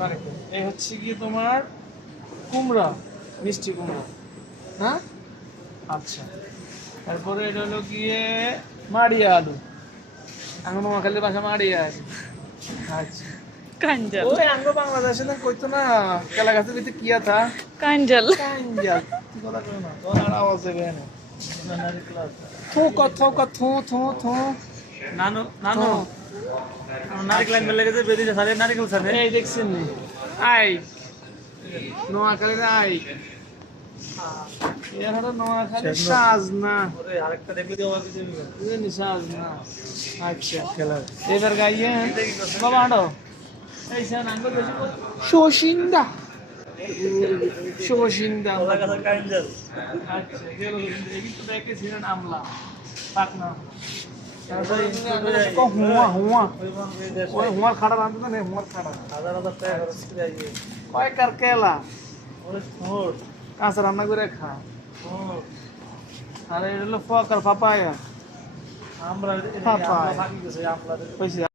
নারকেল। এই হচ্ছে কি তোমার কুমড়া, মিষ্টি কুমড়া। হ্যাঁ, আচ্ছা। তারপরে এটা হলো গিয়ে মাড়িয়া আলু, আঙ্গ নোয়াখালীর ভাষা মাড়িয়া আলু। আচ্ছা, কাঞ্জাল। ওই আঙ্গ বাংলাদেশে না কইতো না কেলা গাছের ভিতরে কি আথা কাঞ্জাল। কাঞ্জাল, কি কথা কই না তোমার আওয়াজ হবে না। থু থু থু থু থু নানু নানু নারিকেল লাইন বেলে গেছে বেরিয়ে সারে নারিকেল সারে এই দেখছেন নি আই নোয়াখালীর আই এর হলো নোয়াখালীর সাজনা। ওরে আরেকটা দেখলে দিয়ে অবাক হয়ে যাবে বুঝলি সাজনা। আচ্ছা এবার গাইয়ে বাবা আনো এই সান আঙ্গুল বেশি শোষিন্দা শোষিন্দা। ওলা কথা কাঞ্জাল আচ্ছা গেল কিন্তু দেখেছি না আমলা পাকনা। তারপরে হুয়া হুয়া ওই মান দেশ ওই হুয়ার খাড়া রান্ধতে নেই, হুয়ার খাড়া হাজার হাজার টাকা খরচ করে আইয়ে কয়কার কেলা ওরে ছোট কাঁচা রান্না করে খা। ছোট আর এটা হলো ফকার পাপায়া আমরা পাপায়া। আমরা ভাগি গেছে আমরা কইছি